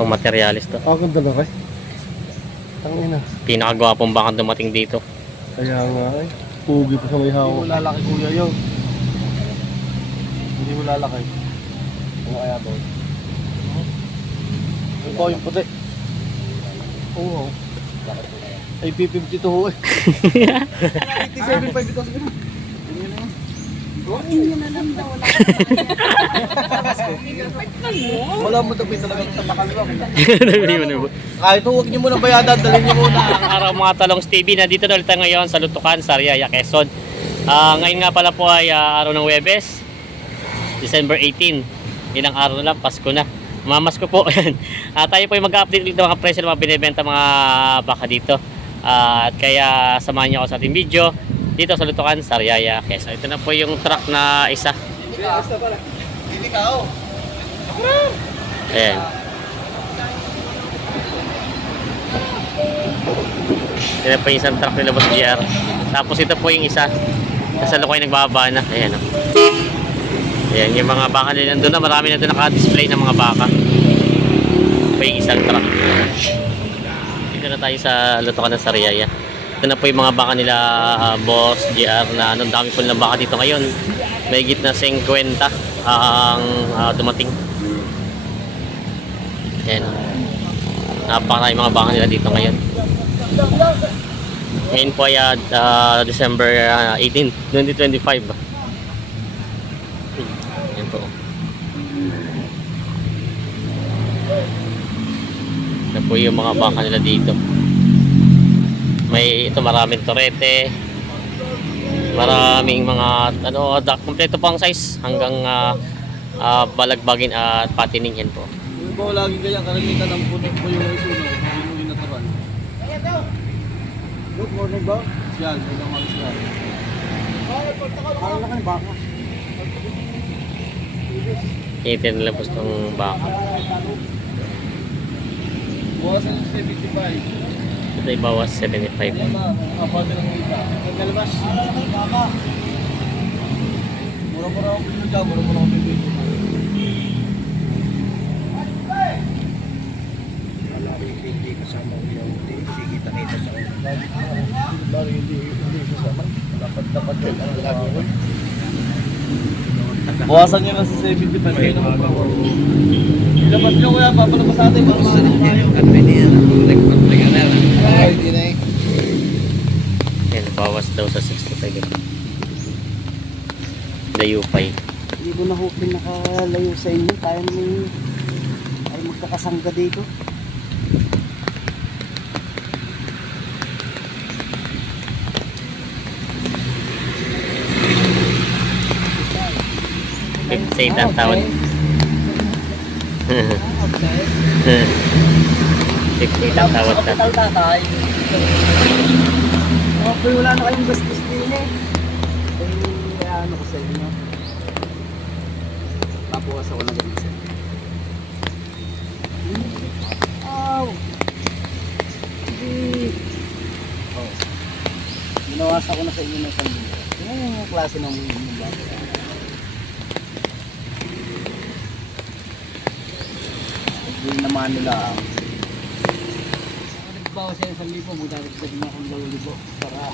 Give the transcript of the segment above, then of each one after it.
Pang materialis to. Ganda na kay. Tangina. Pinakagwapong baka dumating dito. Kaya nga ay. Pugi pa sa may hawak. Hindi mo lalaki kuya yun. Hindi mo lalaki. Ano kaya ba? Ito yung puti. Oo. Ay P52 ho eh. 87.5 ito sa gano'n. Hindi na lang daw, wala Wala mo tapos talaga sa makalwa. Kahit huwag niyo muna bayadan, dalhin niyo muna. Araw mga Talongs TV, nandito na ulit tayo ngayon sa Lutukan, Sariaya, Quezon. Ngayon nga pala po ay araw ng Huwebes, December 18. Ilang araw na lang, Pasko na. Mamasko po. Tayo po ay mag-update dito mga presyo ng mga binibenta mga baka dito. At kaya samahan niyo ako sa ating video dito sa Lutukan, Sariaya, Quezon. Ito na po yung truck na isa. Hindi ka oh. Ayan. Ito po yung isang truck nila Boss GR. Tapos ito po yung isa. Kasalukuyan nagbababa na. Ayan o. Ayan yung mga baka nila nandun na. Marami na doon naka-display ng mga baka. Ito po yung isang truck. Dito na tayo sa Lutukan ng Sariaya. Ito na po yung mga baka nila Boss GR na anong dami po nilang baka dito ngayon. May higit na 50 ang dumating. Ayan. Napakarami mga baka nila dito ngayon. Ngayon po ay December 18, 2025. Ayan po. Ayan po yung mga baka nila dito. May ito maraming torete. Maraming mga kompleto po ang size hanggang balagbagin at patining yan po. Yung po lagi ganyan, karamitan ng puno po yung isuno. Yung natural. Good morning ba? Siyal, may naman siyal. Parang na kayo baka. Itin nila po itong baka. Buwasan yung 75. Ito ay bawas 75. Kapatid ng isa. Nagkalabas. Mura-mura akong pilo dyan. Mura-mura akong pilo. Hindi kasama ko yung kita-kita sa ulo. Lari hindi kasama. Dapat yun ang lagi ko. Buwasan nyo na sa 75 kayo naman pa. Ilabas nyo kaya papalabas natin. Buwasan nyo tayo. At pwede yan. Ay, di na eh. Yan, bawas daw sa 65. Dayupay. Hindi ko na hoping nakalayo sa inyo. Tayo ay magkakasangga dito. Sa itang taon. 50 ang tawad ka. Kapital tatay. Okay, wala na kayong gastos din eh. Ano ko sa inyo. Papukas ako na ganun sa inyo. Hindi. Oh. Ginawasan ko na sa inyo ng pamilya. Yan yung klase ng bago. Hindi naman nila bawa siya sa lipo mo dahil sa mga kung 2,000 para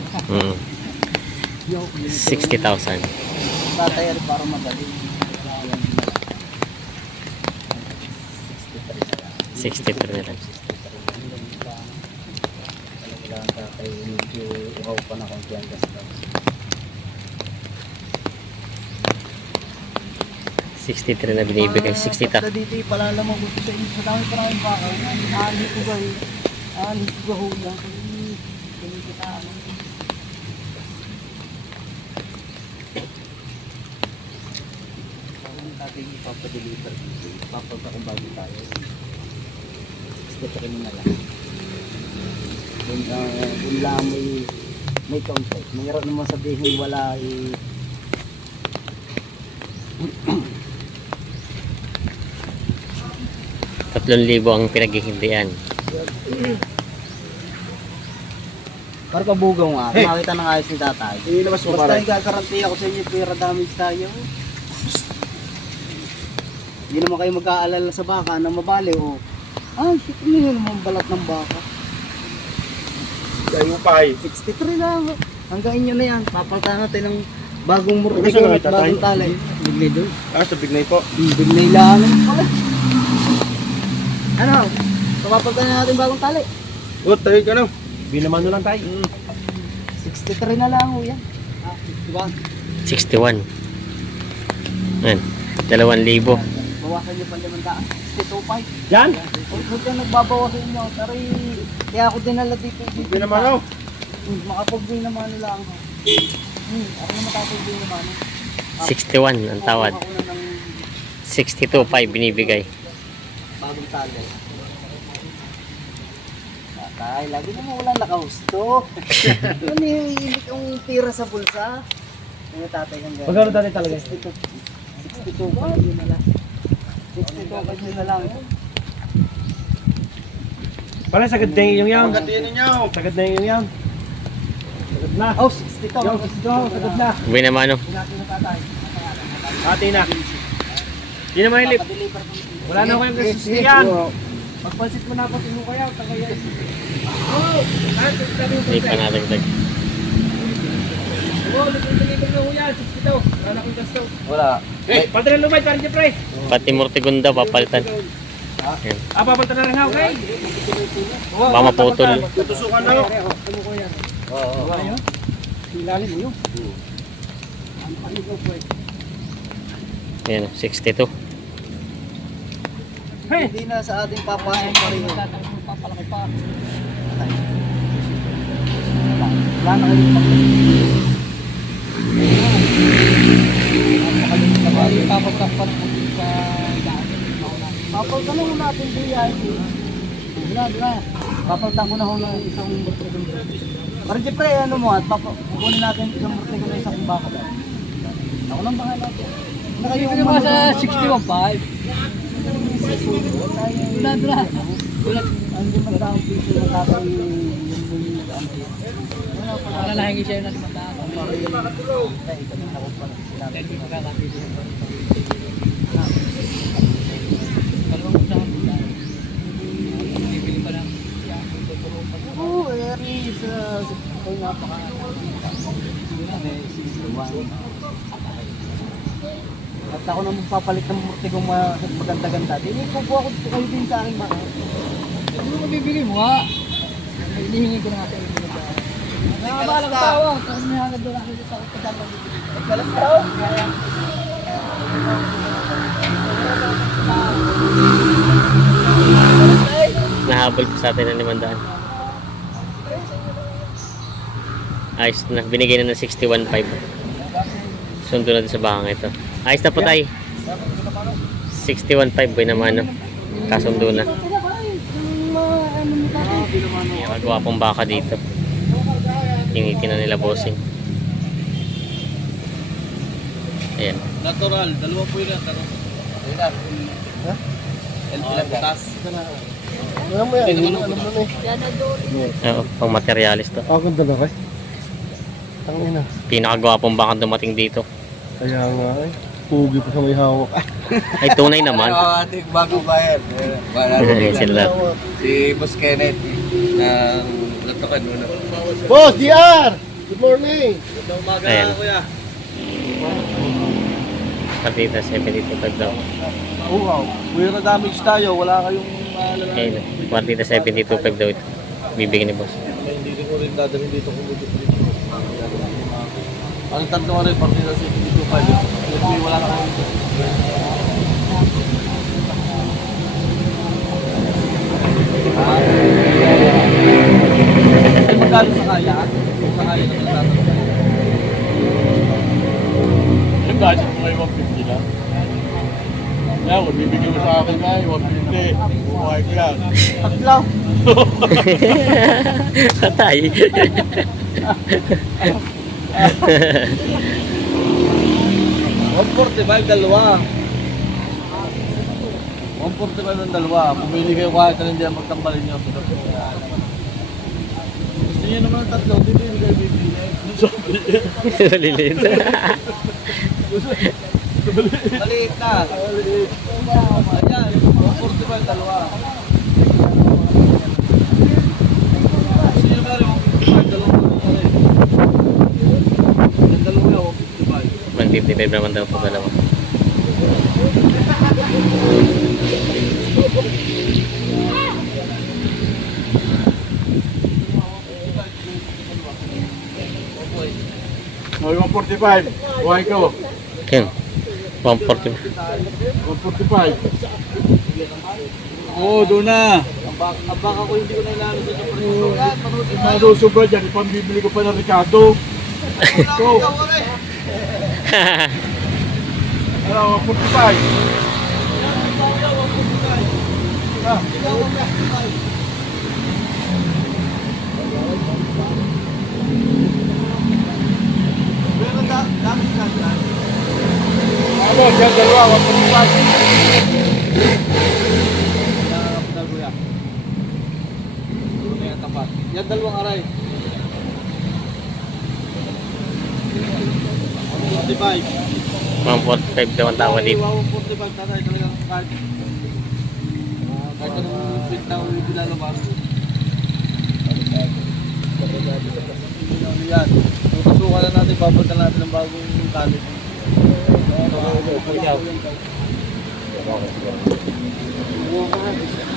60,000. tatayar para madali. 63 na lang. Kailangan tatay medyo uhaw pa na kung kaya gastos. 63 na binibigay. 60 ta. Dito palalamang ko sa inyo. Sa dami pa namin baka. Ani ko ba ani ko ba hula. Ganun kita. Kung natin ipapadeliver dito, ipapagpakumbagi tayo. Gusto pa rin na lang. Kung lang may contact. Mayroon naman sabihin wala 3,000 ang pinaghihindian. Para pabugaw nga, makita ng ayos ni tatay. Ilabas mo Basta pare. igagaranti ako sa inyo, pera damage tayo. Hindi naman kayo mag-aalala sa baka na mabali o Ay, shit, ano yun naman balat ng baka? Gayupay. 63 lang. Hanggang inyo na yan. Papalitan natin ng bagong Gusto murtigon mo at bagong itatay? talay. Bignay doon. Sa Bignay po. Bignay lang pala. Ano? So, papalitan na natin bagong talay. Good, tayo ka na. Binaman mo lang tayo. 63 na lang ho yan. Ah, 61. 61. Ayan. 2,000. Bawasan nyo pa 500. 62.5. Yan. Huwag ka nagbabawas sa inyo. Pero kaya ako dinala dito. Binaman ako. Makapag-bin naman nila ako. Ako na makapag-bin naman. 61 ang tawad. Ako na ng 62.5 binibigay. bagong talay. Tatay, lagi naman walang nakahusto. Ano yung ilik ang tira sa bulsa? Ano tatay hanggang? Magkano dati talaga? 62. 62 pa yun na lang. 62 pa yun na lang. Parang sagad na yung yan. Sagad na yung yan. Sagad na. Oh, 62. Sagad na. Uwi naman ano. Pinati na tatay. Ate na. Hindi naman yung lip. Papadeliver ko. Wala na kayong kasustiyan. Pagpansit mo na po mo kaya. Tagay. Hindi pa nadagdag. Wala. Palitan na lumay, parang pre. Pati Mortigon daw papalitan. Ayan. Palitan na rin ako kay. Baka maputol. Tutusukan na ako. Oo. Ilalim mo yun. Ayan, 62. Hindi na sa ating papasok pa rin. Papalaki pa. Wala na kayong papagkapat sa papagtanong natin VIP. Wala. Papagtan ko na ho ng isang burtigon. Parang siyempre, ano mo at kukunin natin isang burtigon na isang baka. Ako lang bahala. Nakayong mga sa 61.5. Wala. Hindi man taong piso na tatay yung wala na hingi siya na si Mata. Oo, eri sa kung napaka at ako na magpapalit ng murtigong maganda-ganda. Hindi ko po ako kayo din sa akin baka. Ano mo bibili mo ha? Hinihingi ko na nga sa inyo. Nakabala ka tawa. Kung may hangad doon ako dito ako kasama dito. Kalang tao? Nahabol pa sa atin ng 500. Ayos na. Binigay na ng 61.5. Sundo na din sa bakang ito. Ayos na po tayo. 61.5 boy naman no. Kasundo na. May magwapong baka dito. Tinitin na nila bossing. Ayan. Natural, dalawa po yun. El Pilatas. Ano mo yan? Ano mo eh? Oo, pang materialis to. Ako ganda ba kay? Ang ina. Pinakagwapong baka dumating dito. Kaya nga eh. Pugi pa sa may hawak. Ay tunay naman. Ating bagong bayan. Sila. Si Boss Kenneth ng Latokan muna. Boss, DR! Good morning! Gandang umaga Ayan. kuya. Partida 72 daw. Wow. Kuya na damage tayo. Wala kayong maalala. Ayun. Partida 72 daw ito. Bibigyan ni boss. Hindi ko rin dadalhin dito kung medyo dito. Ang tatlo nga rin, partida 72 pa. Wala na kayong ay magkano sa kaya? Sa kaya na nagtatanong. Yung budget mo ay 150 lang. Kaya, kung bibigyan mo sa akin ay 150. Buhay ko yan. Paglaw! Patay. 145 dalawa. 145 ng dalawa. Pumili kayo kahit na hindi ang magtambalin nyo. Gusto nyo naman ng tatlo, hindi kayo bibili. Maliliit. Maliit na. Ayan, 145 dalawa. 155 naman daw po dalawa. Oh, 145. Buhay ko. Yan. 140. 145. Oo, doon na. Ang baka ko hindi ko na inaano sa presyo. Masusubra dyan. Ipambibili ko pa ng Ricardo. So, ano, 145. Ano, siya dalawa, 145. Yan dalawang aray. 145. 145 daw ang tawa dito. 145 tatay talagang kahit. Kahit anong print na ulit lalabas. Yan. Pasukan na natin, babalitan natin ng bagong tali.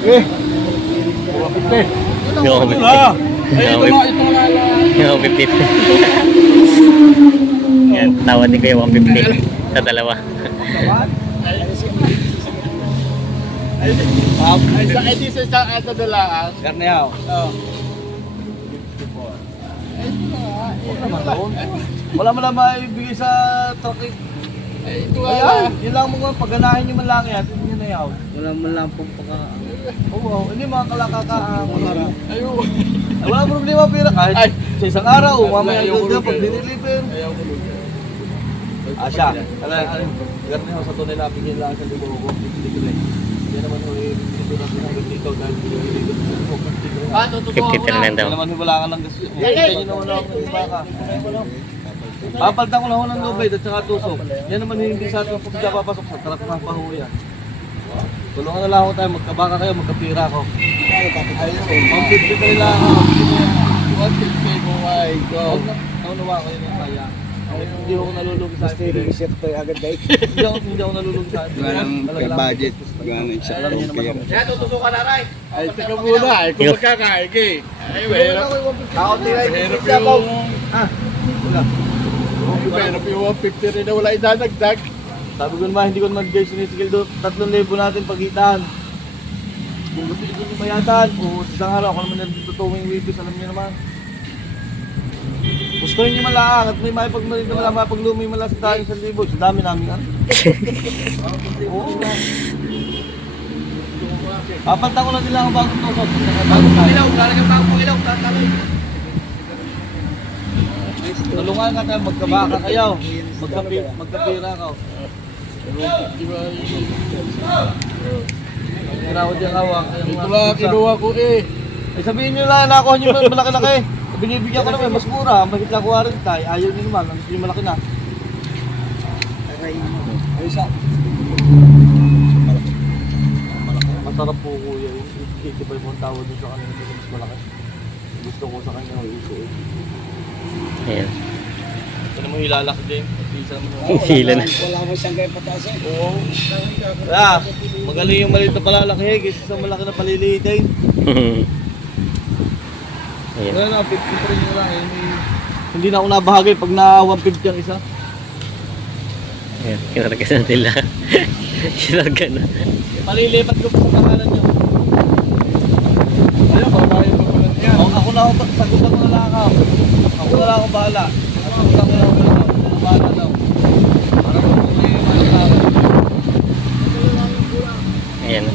Eh, 150. Yung Ah, 150. ay, ito nga lang. Yung 150. Yan, tawa din ko yung 150 sa dalawa. Ay, di sa isang ato dalaan. Karnehaw. Wala mo na maibigay sa traffic. Ay, ito Ayan, yun lang mo pagganahin nyo man lang yan. Yun na yaw. Wala man lang pong pagka... Oo, hindi mga kalakakaang mga Ayaw. Ay, wala problema pira kahit Ay. sa isang araw, mamaya Ayaw ko doon rin pag kayo. diniliver. Ayaw ko nun. Asya, garneho sa tunay na bigyan lang sa libo ko. Hindi naman ho dito na pinagod dito dahil dito. 53 lang daw. Hindi naman wala ka ng gasto. Hindi naman ako ng baka. Papaltan ko lang ako ng lubay at saka tusok. Yan naman hindi sa atin pag siya papasok sa truck ng pahuya. Tulungan na lang ako tayo, magkabaka kayo, magkapira ako. Ang 50 kayo lang ako. 150 mo, my God. Naunawa kayo ng kaya. Hindi ako nalulugi sa akin. Isip to agad dahil. Hindi ako nalulugi sa akin. budget. Alam niyo naman ako. Ay, teka muna. Ay, kung magkakain ka eh. Ay, mahirap. Mahirap yung... Wala. Mahirap yung 150 rin na wala idadagdag. Sabi ko naman, hindi ko naman guys sinisigil doon. 3,000 natin pagitan. Kung gusto nyo yung bayatan, o isang araw, ako naman nandito tuwing wibis, alam niyo naman. Gusto nyo man lang, at may maipagmalig naman lang, mapaglumi man lang sa tayo sa libo. Sa dami namin yan. Oo. Papanta ko lang nila ang bagong tusok. Bagong ilaw, talagang bagong ilaw, tatalo. Tulungan ka tayo, magkabaka kayo. Magkapira ka. Kirawad yung hawak. Ito lang kinuha ko eh. Eh sabihin nyo lang, nakuha nyo yung malaki-laki. Binibigyan ko naman, mas mura. Mahit lang 40 tayo. Ayaw nyo naman, yung malaki na. Masarap po kuya. Yung 85 mo ang tawad dun sa kanina kasi mas malaki. Gusto ko sa kanya, ito eh. Ayan. Ito naman ilalaki din. Pisa mo. Hila na. Wala mo siyang kaya pataas eh. Oo. Kaya, magaling yung maliit na palalaki kaysa sa malaki na paliliitin. Ayan. Wala na, 50 pa rin yun lang. Hindi na ako nabahagay pag na 150 ang isa. Ayan. Kinarga na nila. Kinarga na. Palilipat ko pa sa pangalan nyo. Ayaw, babayan pa pala niya. Ako na ako, sagutan ko na lang ako. Ako na lang ako bahala. Sagutan ko na ako bahala daw. Para kung may mga tao. Ayan.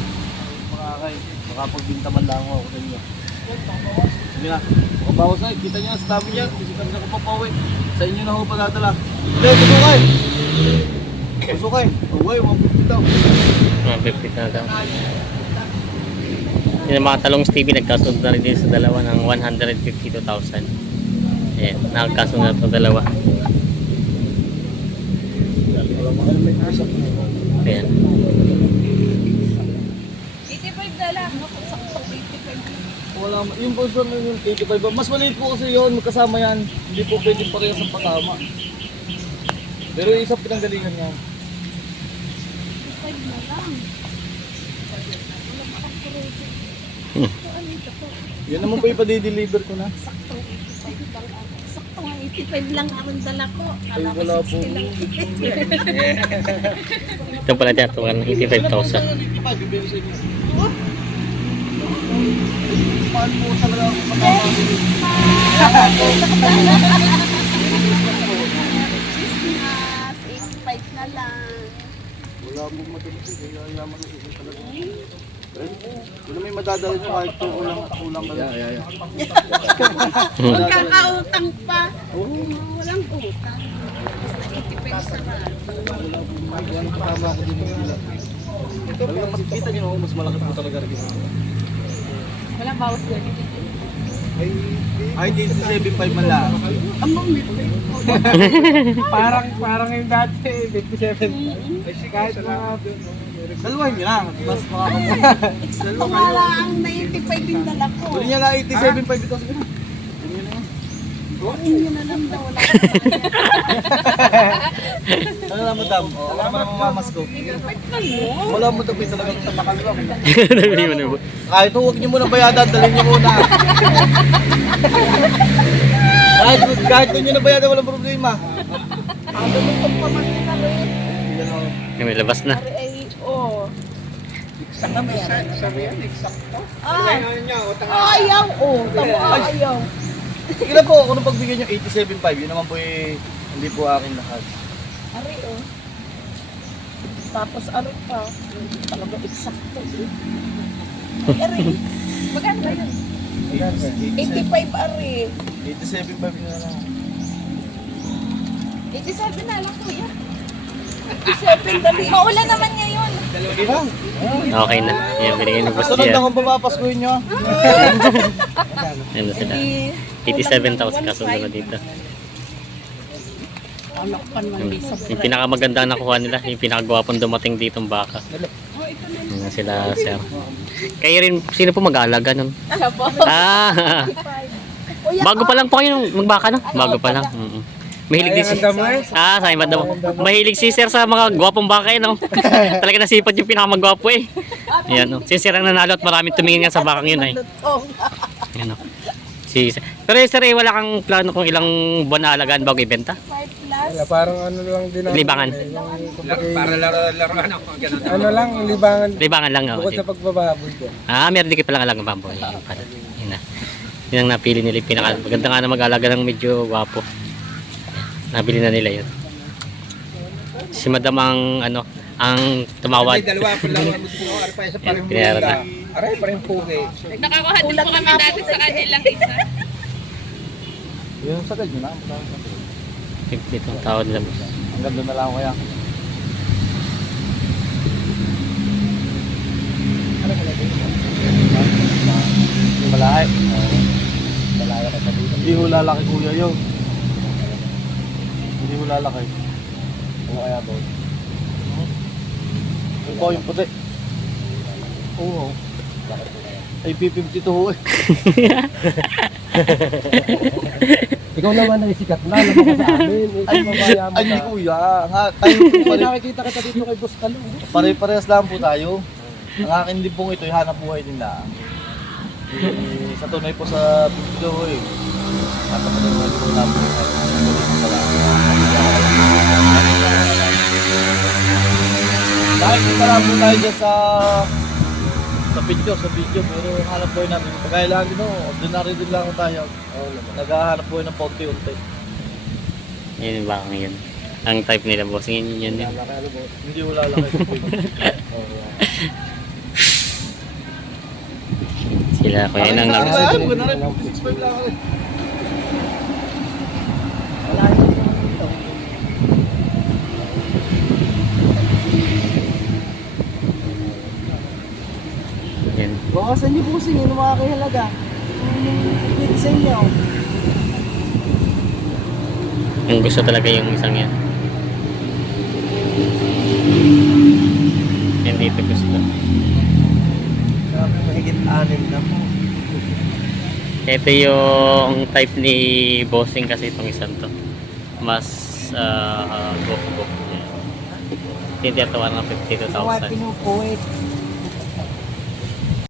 Makapagbinta man lang ako sa inyo. Sige na. Kung bawas na, kita nyo sa tabi niyan. Kasi kami na ko papawin. Sa inyo na ako padadala. Hindi, tusukay! Tusukay! Uway, 150 daw. 150 na daw. Yung mga talong Stevie nagkasunod na rin din sa dalawa ng 152,000. Ayan, nagkasunod na ito dalawa. Ayan. 85 na lang, no? Sakto 85. Wala, yung sponsor na yung 85. Mas maliit po kasi yun, magkasama yan. Hindi po pwede parehas ang patama. Pero yung isang pinanggalingan niya. 5 na lang. Wala pa akong kurete. Hmm. Ano ito po? Yan naman po ipa-deliver ko na. Saktong 85 lang ako. Saktong 85 lang ang dala ko. Kala ko wala po. 60 lang. Ito pala tiyatukan ng 85,000. Bibili sa inyo. Paano po talaga ako makakasili? Christmas, 85 na lang. Wala pong matulis eh. Kaya yaman na siya talaga. Wala may madadala nyo kahit ito kulang ka lang. Magkakautang pa. Walang utang. Basta 85 sa rato. Wala pong magagawa. Tama ako din yung ilan. Talagang makikita nyo, mas malaki po talaga rin. Walang bawas doon. Ay, hindi 7.5 man lang. Parang yung dati, 57. Kahit mga... Dalawahin nyo lang. Mas makakamuli. Eksakto nga lang ang 95 yung dala ko. Huli niya lang 87.5 ito. Sige na. Inyo na lang daw. Wala Ano na madam? Ano naman ang mamamas ko? Wala mo daw talagang tapakalwa. Nabili mo na po. Kahit huwag niyo muna bayadan, dalhin niyo muna. kahit kung niyo na bayadan, walang problema. Ano mo itong pamangkin na rin? May labas na. Ay, oh. Eksakto na yan. Sabi yan, eksakto. Ayaw, oh. Tamo, ayaw. Sige na po, kung anong pagbigyan niyo 87.5, yun naman po hindi po akin lahat. Ari, oh. Tapos ano pa? Talaga eksakto. Ari, maganda ba yun? 85 ari. 87.5 na lang. 87 na lang kuya. 87 dali. Maulan naman ngayon. Sige lang. Okay na. Yan, binigay ng boss Sunod na niya. kung papapaskuhin niyo. Ano sila? Di, 87,000 kasundo na dito. ano pa naman di sa Yung pinakamaganda na nakuha nila, yung pinakagwapong dumating ditong baka. Yan sila, sir. Kayo rin, sino po mag-aalaga nun? Ano po? Ah, Kuya, bago pa lang po kayo magbaka, no? Bago pa lang. Mahilig din si... Ah, sa iba daw. Mahilig si sir sa mga gwapong baka eh, no? Talaga nasipad yung pinakamagwapo eh. Ayan, no? Si sir ang nanalo at maraming tumingin nga sa bakang yun eh. oh, Ayan, no? Si sir. Pero sir, eh, wala kang plano kung ilang buwan na alagaan bago ibenta? 5 plus. Parang ano lang din. Libangan. Para laruan ako. Ano lang, libangan. Libangan lang, no? Bukod sa pagbababoy ko. Ah, meron din kayo palang alagang baboy. Yun pala. Yun na. Yun ang napili nila. Maganda nga na mag-alaga ng medyo gwapo. Nabili na nila yun. Si madam ang ano, ang tumawad. Dalawa pa lang ang gusto ko arpa sa parehong Pinara na. Aray, parehong pugi. Nakakuha din po kami dati sa kanilang isa. Yung sagad nyo na. Itong tawad nila. Ang ganda na lang ako kaya. Yung malaki. Malaki na sa dito. Hindi ho lalaki kuya yun. Hindi ho lalaki. Ano kaya ba? Yung po yung puti. Oo. Ay P52 ho eh. Ikaw naman ay sikat na, naman ka sa amin. Ay, ay hindi kuya. Nga, tayo po Nakikita kita dito kay Boss Kalo. pare-parehas lang po tayo. Ang akin din pong ito, hanap buhay din lang. Sa tunay po sa video eh. Napapatuloy po namin dahil kita lang po tayo dyan sa video, pero hanap buhay namin. Pagkaya lang din ordinary din lang tayo. Naghahanap buhay ng paunti-unti. Yun yung bakang yun. Ang type nila boss. Yun yun yun. Hindi wala lang kayo. Sila kuya nang Ay, nag... maganda rin. 65 lang ako eh. Yan. Bawasan niyo po sing yung mga kahalaga. Yung sa inyo. Ang gusto talaga yung isang yan. Yan dito gusto. Sabi mahigit 6 na po. Ito yung type ni Bossing kasi itong isang to. Mas Go. Yan. Tinatawag ng Mga 52,000. pinupuwit.